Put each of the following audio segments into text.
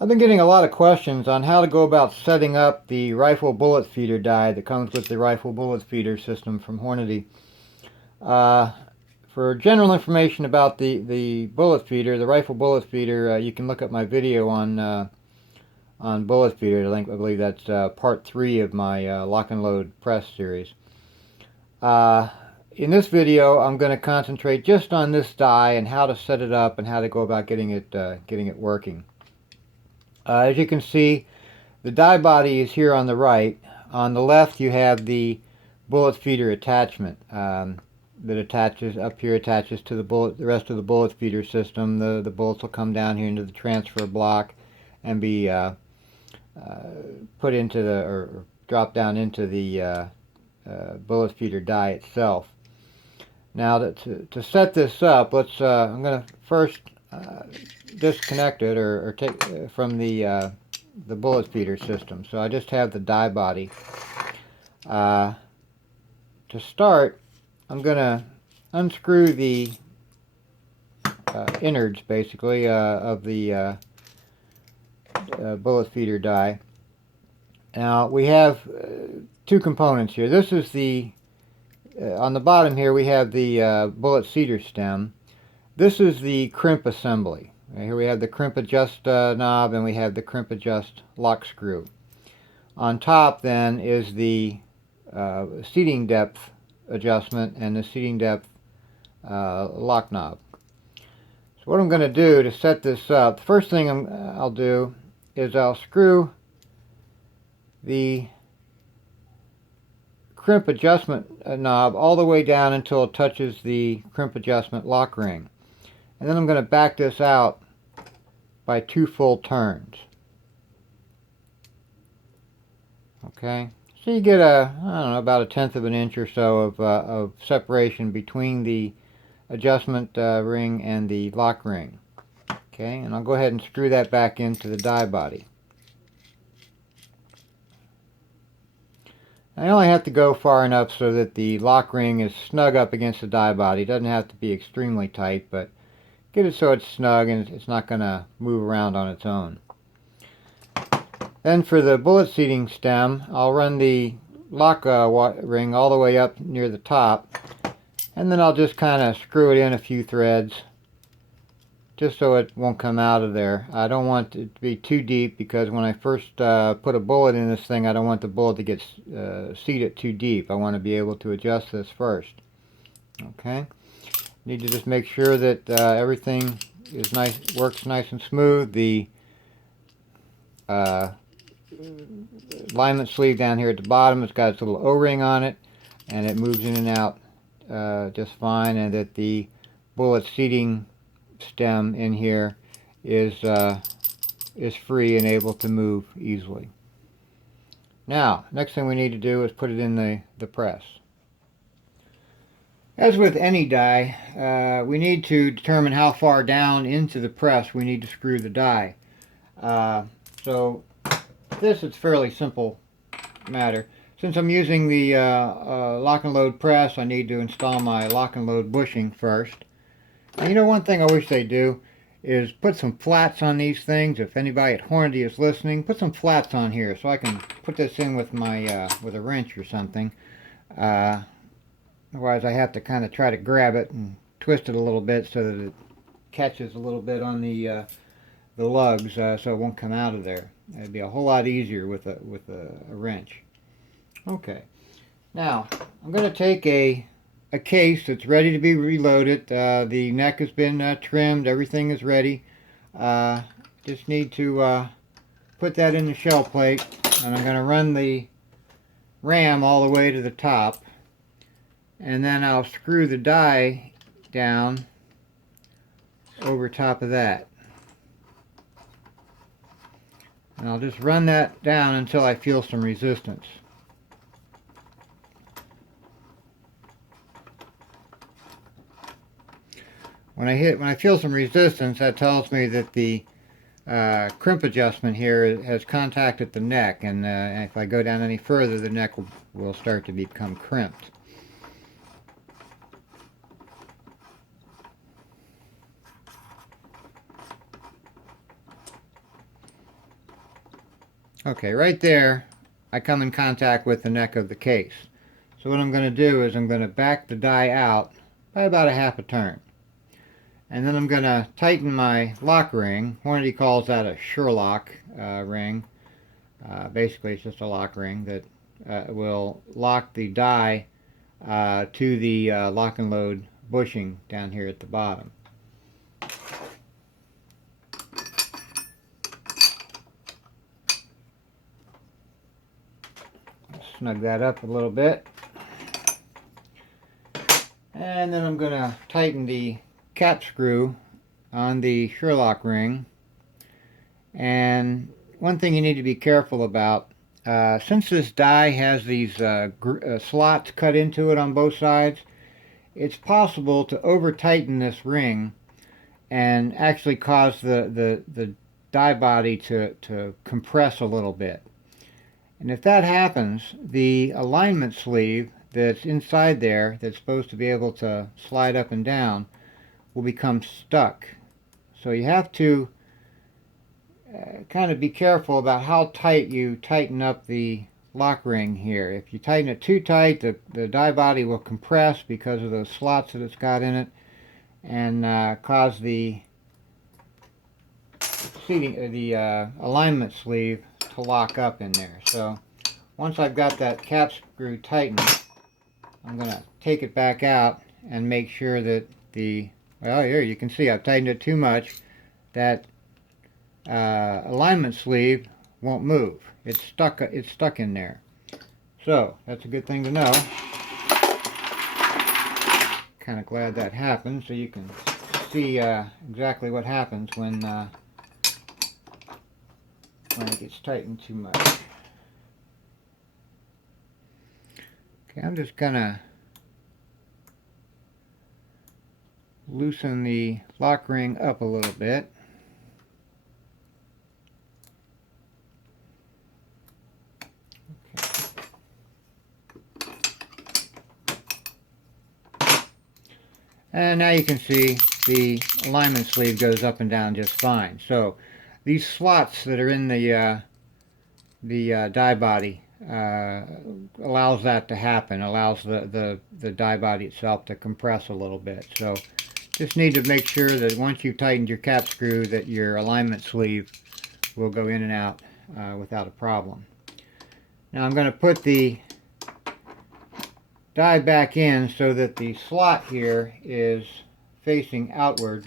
I've been getting a lot of questions on how to go about setting up the rifle bullet feeder die that comes with the rifle bullet feeder system from Hornady. Uh, for general information about the bullet feeder, the rifle bullet feeder, you can look up my video on bullet feeder. I believe that's part 3 of my lock and load press series. Uh, in this video, I'm going to concentrate just on this die and how to set it up and how to go about getting it working. As you can see, the die body is here on the right. On the left, you have the bullet feeder attachment that attaches up here, attaches to the rest of the bullet feeder system. The bullets will come down here into the transfer block and be put into or drop down into the bullet feeder die itself. Now to set this up, I'm going to first disconnect it or take from the bullet feeder system. So I just have the die body. To start, I'm going to unscrew the innards, basically, of the bullet feeder die. Now we have two components here. This is the on the bottom here we have the bullet seeder stem. This is the crimp assembly. Right, here we have the crimp adjust knob, and we have the crimp adjust lock screw. On top then is the seating depth adjustment and the seating depth lock knob. So what I'm going to do to set this up, the first thing I'll do is I'll screw the crimp adjustment knob all the way down until it touches the crimp adjustment lock ring. And then I'm going to back this out by 2 full turns. Okay, so you get I don't know, about 1/10 of an inch or so of separation between the adjustment ring and the lock ring. Okay, and I'll go ahead and screw that back into the die body. I only have to go far enough so that the lock ring is snug up against the die body. It doesn't have to be extremely tight, but get it so it's snug and it's not going to move around on its own. Then for the bullet seating stem, I'll run the lock ring all the way up near the top, and then I'll just kind of screw it in a few threads just so it won't come out of there. I don't want it to be too deep, because when I first put a bullet in this thing, I don't want the bullet to get seated too deep. I want to be able to adjust this first. Okay, need to just make sure that everything is works nice and smooth. The alignment sleeve down here at the bottom, it's got its little O-ring on it, and it moves in and out just fine, and that the bullet seating stem in here is free and able to move easily. Now, next thing we need to do is put it in the press. As with any die, we need to determine how far down into the press we need to screw the die. So this is fairly simple matter. Since I'm using the lock and load press, I need to install my lock and load bushing first. And you know, one thing I wish they'd do is put some flats on these things. If anybody at Hornady is listening, put some flats on here so I can put this in with my with a wrench or something. Otherwise I have to kind of try to grab it and twist it a little bit so that it catches a little bit on the lugs, so it won't come out of there. It'd be a whole lot easier with a wrench. Okay, now I'm going to take a case that's ready to be reloaded. The neck has been trimmed, everything is ready. Just need to put that in the shell plate, and I'm going to run the ram all the way to the top, and then I'll screw the die down over top of that. And I'll just run that down until I feel some resistance. When I feel some resistance, that tells me that the crimp adjustment here has contacted the neck, and if I go down any further, the neck will start to become crimped. Okay, right there, I come in contact with the neck of the case. So what I'm going to do is I'm going to back the die out by about a half a turn. And then I'm going to tighten my lock ring. Hornady calls that a Sherlock ring. Basically, it's just a lock ring that will lock the die to the lock and load bushing down here at the bottom. Snug that up a little bit. And then I'm going to tighten the cap screw on the Sherlock ring. And one thing you need to be careful about, since this die has these slots cut into it on both sides, it's possible to over tighten this ring and actually cause the die body to compress a little bit. And if that happens, the alignment sleeve that's inside there, that's supposed to be able to slide up and down, will become stuck. So you have to kind of be careful about how tight you tighten up the lock ring here. If you tighten it too tight, the die body will compress because of those slots that it's got in it, and cause the alignment sleeve to lock up in there. So once I've got that cap screw tightened, I'm going to take it back out and make sure that well, here you can see I've tightened it too much. That alignment sleeve won't move. It's stuck in there. So that's a good thing to know. Kind of glad that happened, so you can see exactly what happens when it gets tightened too much. Okay, I'm just gonna loosen the lock ring up a little bit. And now you can see the alignment sleeve goes up and down just fine. So these slots that are in the die body allows that to happen, allows the die body itself to compress a little bit. So just need to make sure that once you've tightened your cap screw that your alignment sleeve will go in and out without a problem. Now I'm going to put the die back in so that the slot here is facing outward.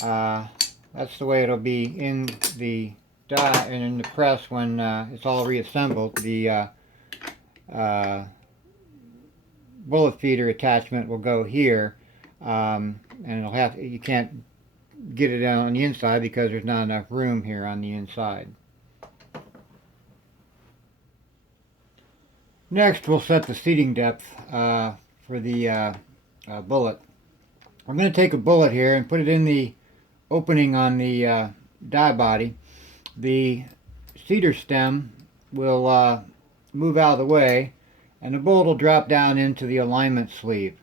That's the way it'll be in the die and in the press when it's all reassembled. The bullet feeder attachment will go here, and you can't get it on the inside because there's not enough room here on the inside. Next, we'll set the seating depth for the bullet. I'm going to take a bullet here and put it in the opening on the die body. The cedar stem will move out of the way, and the bullet will drop down into the alignment sleeve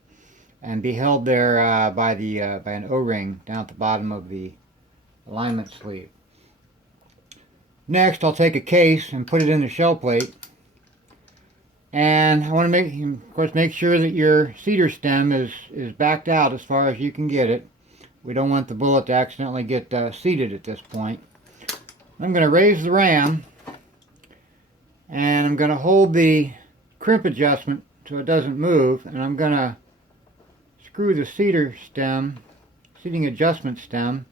and be held there by an O-ring down at the bottom of the alignment sleeve. Next, I'll take a case and put it in the shell plate. And I want to make sure that your cedar stem is backed out as far as you can get it. We don't want the bullet to accidentally get seated at this point. I'm going to raise the ram, and I'm going to hold the crimp adjustment so it doesn't move, and I'm going to screw the seating adjustment stem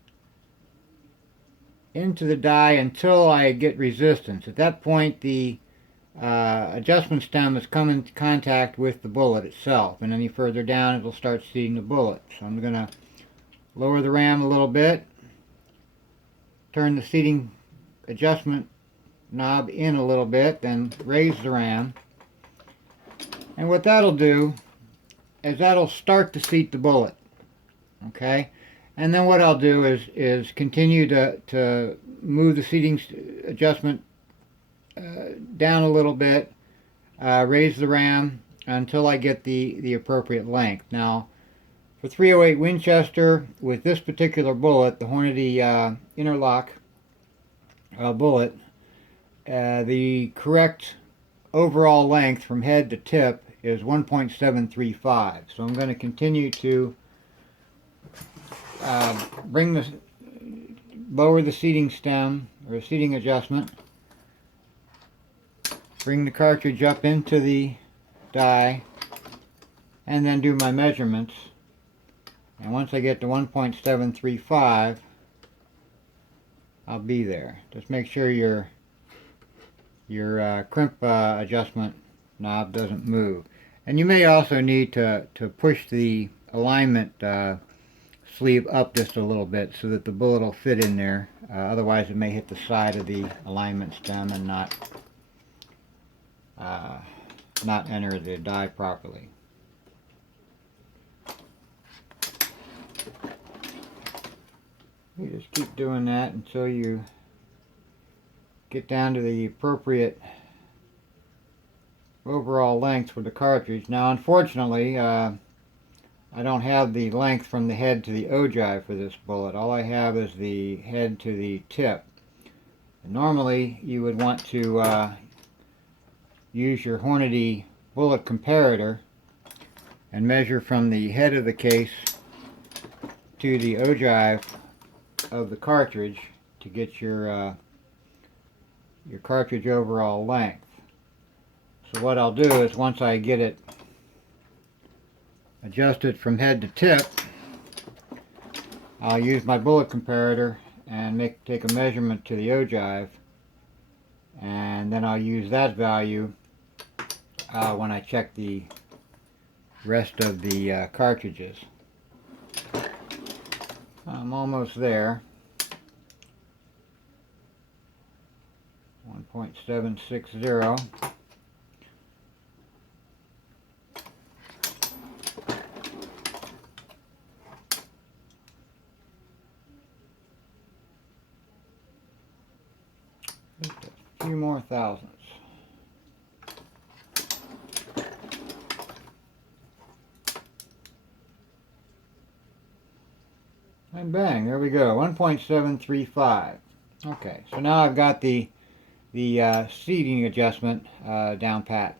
into the die until I get resistance. At that point, the adjustment stem has come into contact with the bullet itself, and any further down it will start seating the bullet. So I'm going to lower the ram a little bit, turn the seating adjustment knob in a little bit, then raise the ram, and what that'll do is that'll start to seat the bullet. Okay, and then what I'll do is continue to move the seating adjustment down a little bit, raise the ram until I get the appropriate length. Now, for 308 Winchester, with this particular bullet, the Hornady interlock bullet, the correct overall length from head to tip is 1.735. So I'm going to continue to lower the seating stem or seating adjustment, bring the cartridge up into the die, and then do my measurements. And once I get to 1.735, I'll be there. Just make sure your crimp adjustment knob doesn't move. And you may also need to push the alignment sleeve up just a little bit so that the bullet will fit in there. Otherwise it may hit the side of the alignment stem and not enter the die properly. You just keep doing that until you get down to the appropriate overall length for the cartridge. Now unfortunately I don't have the length from the head to the ogive for this bullet. All I have is the head to the tip. And normally you would want to use your Hornady bullet comparator and measure from the head of the case to the ogive of the cartridge to get your cartridge overall length. So what I'll do is once I get it adjusted from head to tip, I'll use my bullet comparator and take a measurement to the ogive, and then I'll use that value when I check the rest of the cartridges. I'm almost there. 1.760. Just a few more thousandths. And bang, there we go, 1.735. Okay, so now I've got the seating adjustment down pat.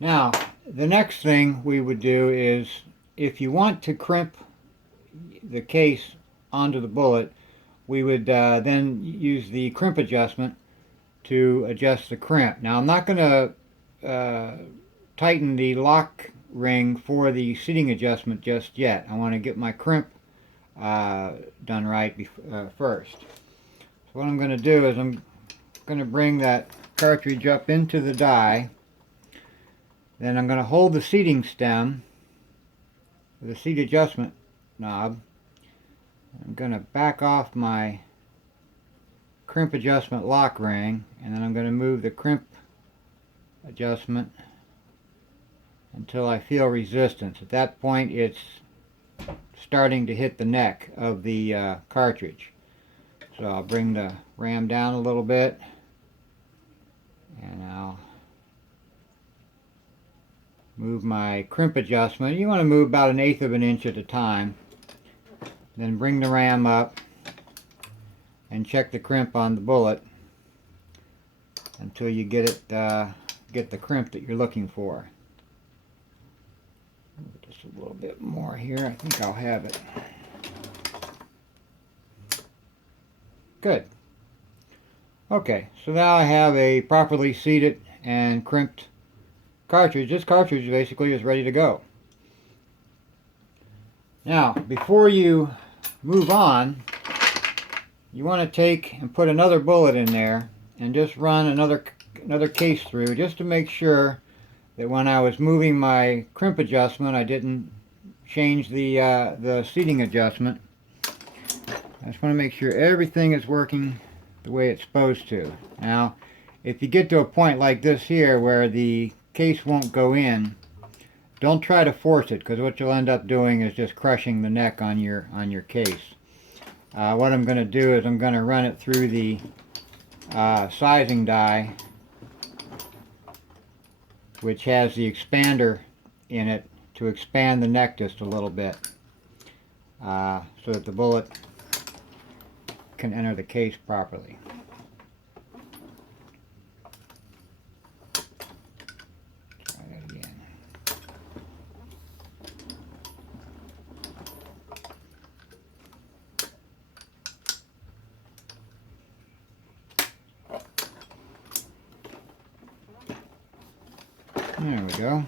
Now, the next thing we would do is, if you want to crimp the case onto the bullet, we would then use the crimp adjustment to adjust the crimp. Now, I'm not going to tighten the lock ring for the seating adjustment just yet. I want to get my crimp done right first. So what I'm going to do is I'm going to bring that cartridge up into the die. Then I'm going to hold the seating stem, the seat adjustment knob. I'm going to back off my crimp adjustment lock ring, and then I'm going to move the crimp adjustment until I feel resistance. At that point it's starting to hit the neck of the cartridge. So I'll bring the ram down a little bit, and I'll move my crimp adjustment. You want to move about 1/8 of an inch at a time. Then bring the ram up and check the crimp on the bullet until you get the crimp that you're looking for. Just a little bit more here. I think I'll have it. Good. Okay, so now I have a properly seated and crimped cartridge. This cartridge basically is ready to go. Now, before you move on, you want to take and put another bullet in there and just run another case through, just to make sure that when I was moving my crimp adjustment, I didn't change the seating adjustment. I just want to make sure everything is working the way it's supposed to. Now, if you get to a point like this here where the case won't go in, don't try to force it, because what you'll end up doing is just crushing the neck on your case. What I'm going to do is I'm going to run it through the sizing die, which has the expander in it to expand the neck just a little bit, so that the bullet can enter the case properly. There we go.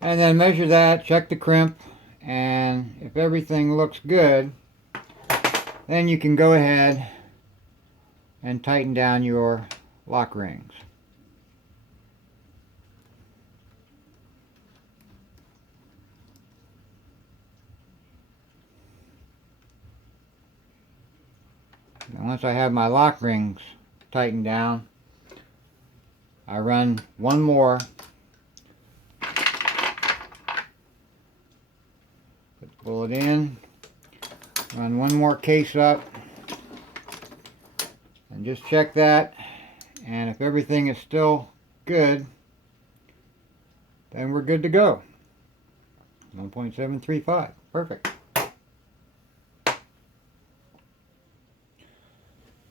And then measure that, check the crimp, and if everything looks good, then you can go ahead and tighten down your lock rings. And once I have my lock rings tightened down, I run one more. Put the bullet in, run one more case up, and just check that. And if everything is still good, then we're good to go. 1.735, perfect.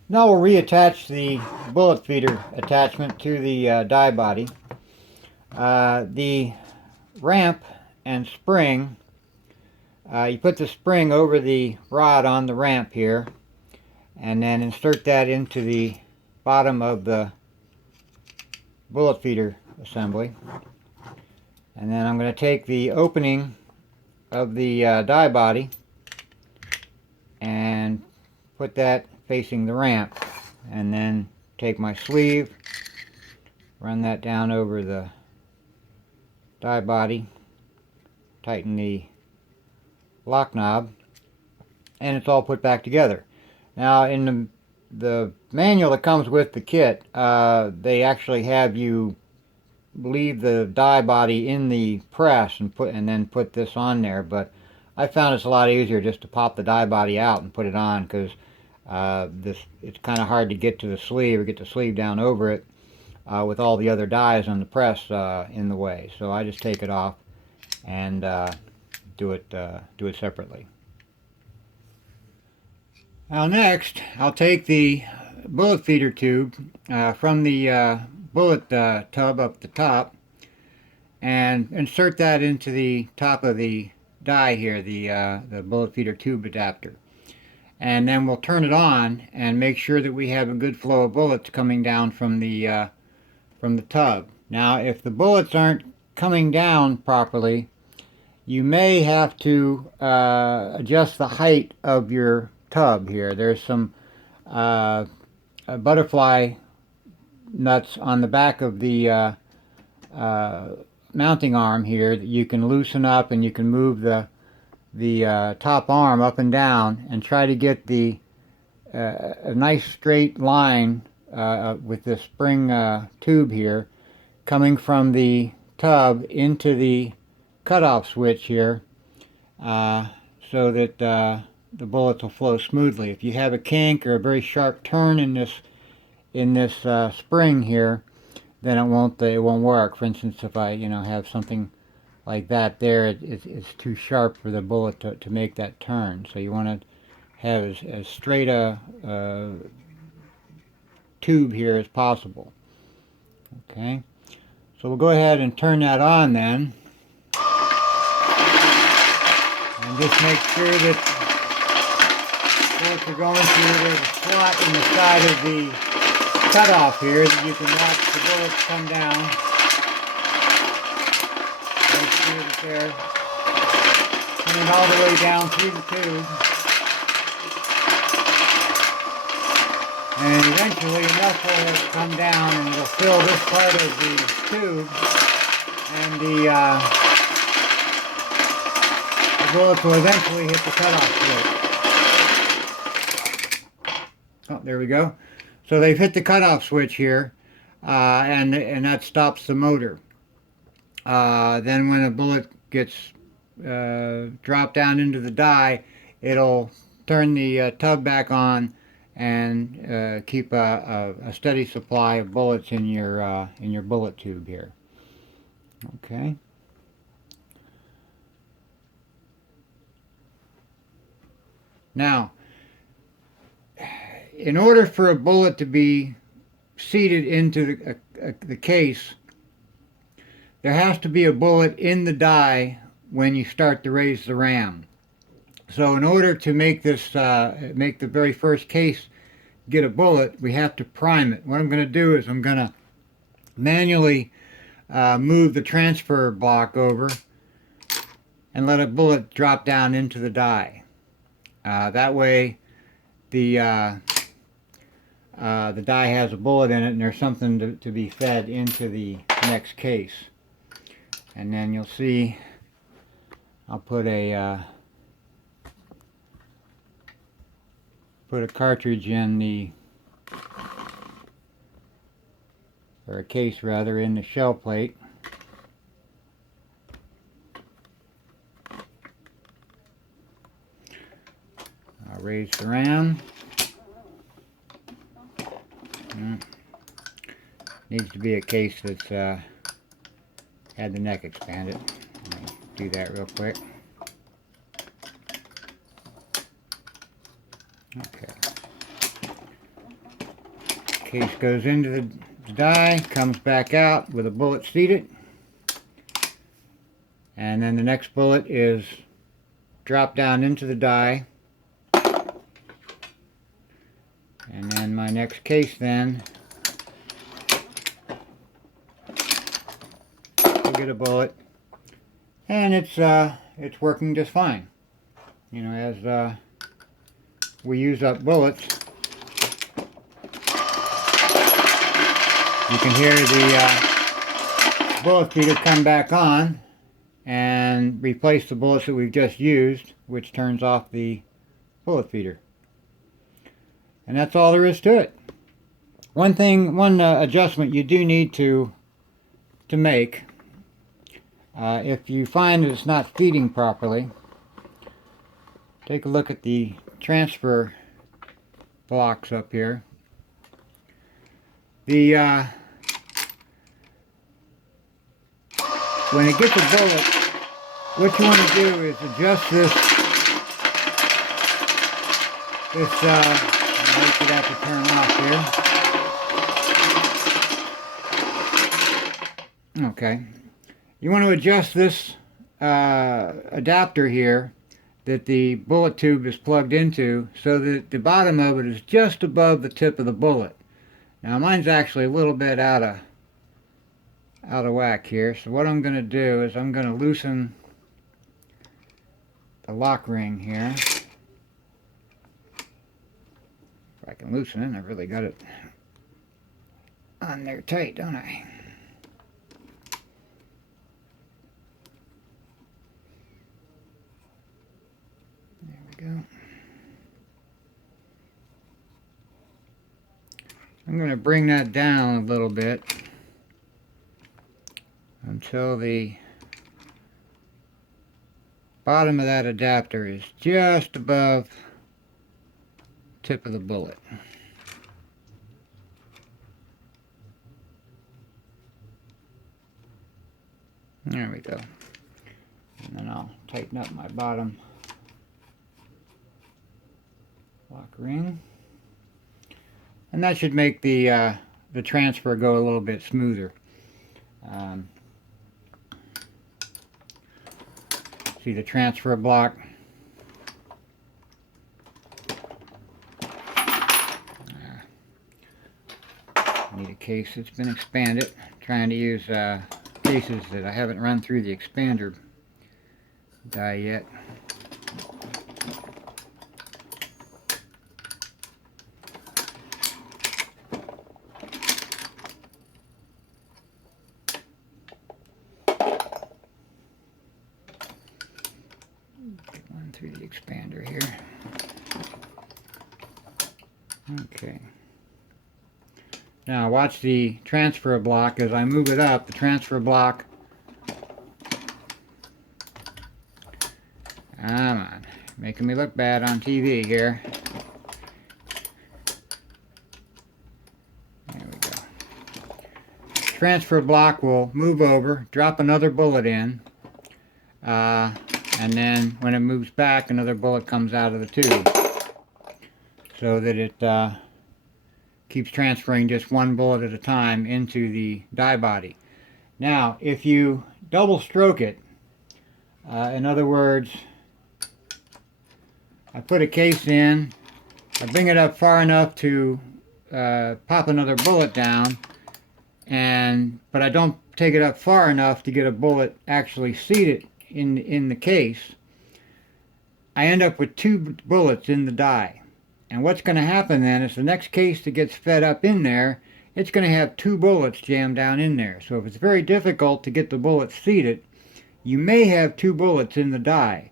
Now we'll reattach the bullet feeder attachment to the die body. The ramp and spring, you put the spring over the rod on the ramp here, and then insert that into the bottom of the bullet feeder assembly. And then I'm going to take the opening of the die body and put that facing the ramp, and then take my sleeve, run that down over the die body, tighten the lock knob, and it's all put back together. Now in the manual that comes with the kit, they actually have you leave the die body in the press and then put this on there, but I found it's a lot easier just to pop the die body out and put it on, because it's kind of hard to get to the sleeve or get the sleeve down over it with all the other dies on the press in the way. So I just take it off and do it separately. Now next, I'll take the bullet feeder tube from the bullet tub up the top and insert that into the top of the die here, the bullet feeder tube adapter. And then we'll turn it on and make sure that we have a good flow of bullets coming down from the tub. Now, if the bullets aren't coming down properly, you may have to adjust the height of your tub here. There's some butterfly nuts on the back of the mounting arm here that you can loosen up, and you can move the top arm up and down and try to get a nice straight line with the spring tube here coming from the tub into the cutoff switch here, so that the bullets will flow smoothly. If you have a kink or a very sharp turn in this spring here, then it won't work. For instance, if I have something like that there, it's too sharp for the bullet to make that turn. So you want to have as straight a tube here as possible. Okay, so we'll go ahead and turn that on then, and just make sure that bullets are going through. There's a slot in the side of the cutoff here that you can watch the bullets come down. Make sure that they're coming all the way down through the tube. And eventually enough will come down and it'll fill this part of the tube, and the bullets will eventually hit the cutoff switch. Oh, there we go. So they've hit the cutoff switch here, and that stops the motor. Then when a bullet gets dropped down into the die, it'll turn the tub back on and keep a steady supply of bullets in your bullet tube here. Okay. Now, in order for a bullet to be seated into the case, there has to be a bullet in the die when you start to raise the ram. So in order to make this, make the very first case get a bullet, we have to prime it. What I'm going to do is I'm going to manually move the transfer block over and let a bullet drop down into the die. That way the die has a bullet in it and there's something to be fed into the next case. And then you'll see I'll put a cartridge in the, or a case rather, in the shell plate. I'll raise the ram. Needs to be a case that's had the neck expanded. Let me do that real quick. Okay. Case goes into the die, comes back out with a bullet seated, and then the next bullet is dropped down into the die, and then my next case then will get a bullet, and it's working just fine. You know, as we use up bullets, you can hear the bullet feeder come back on and replace the bullets that we've just used, which turns off the bullet feeder. And that's all there is to it. One adjustment you do need to make, if you find that it's not feeding properly, take a look at the transfer blocks up here. When it gets a bullet, what you want to do is adjust this light should have to turn off here. Okay. You want to adjust this adapter here that the bullet tube is plugged into so that the bottom of it is just above the tip of the bullet. Now mine's actually a little bit out of whack here, so what I'm going to do is I'm going to loosen the lock ring here. If I can loosen it, I've really got it on there tight, don't I? There we go. I'm going to bring that down a little bit until the bottom of that adapter is just above the tip of the bullet. There we go. And then I'll tighten up my bottom lock ring. And that should make the transfer go a little bit smoother. See the transfer block? Need a case that's been expanded. Trying to use cases that I haven't run through the expander die yet. Through the expander here. Okay. Now watch the transfer block as I move it up. The transfer block. Come on. Making me look bad on TV here. There we go. Transfer block will move over, drop another bullet in. And then when it moves back, another bullet comes out of the tube so that it keeps transferring just one bullet at a time into the die body. Now, if you double stroke it, in other words, I put a case in, I bring it up far enough to pop another bullet down, but I don't take it up far enough to get a bullet actually seated in the case, I end up with 2 bullets in the die. And what's going to happen then is the next case that gets fed up in there, it's going to have 2 bullets jammed down in there. So if it's very difficult to get the bullets seated, you may have 2 bullets in the die.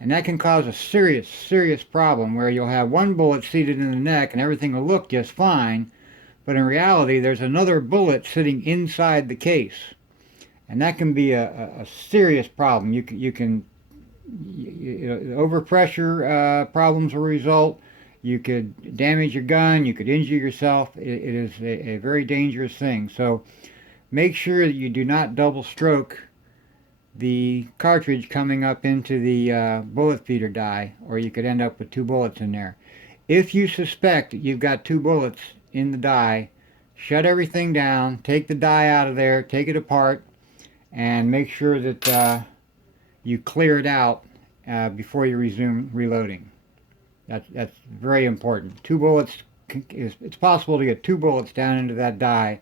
And that can cause a serious, serious problem where you'll have 1 bullet seated in the neck and everything will look just fine, but in reality there's another bullet sitting inside the case. And that can be a serious problem. Overpressure problems will result. You could damage your gun. You could injure yourself. It is a very dangerous thing. So make sure that you do not double stroke the cartridge coming up into the bullet feeder die, or you could end up with 2 bullets in there. If you suspect that you've got 2 bullets in the die, shut everything down, take the die out of there, take it apart, and make sure that you clear it out before you resume reloading. That's very important. 2 bullets, it's possible to get 2 bullets down into that die,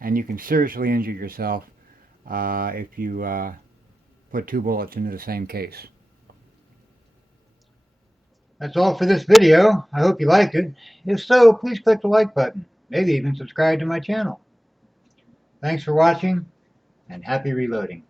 and you can seriously injure yourself if you put 2 bullets into the same case. That's all for this video. I hope you liked it. If so, please click the like button. Maybe even subscribe to my channel. Thanks for watching, and happy reloading.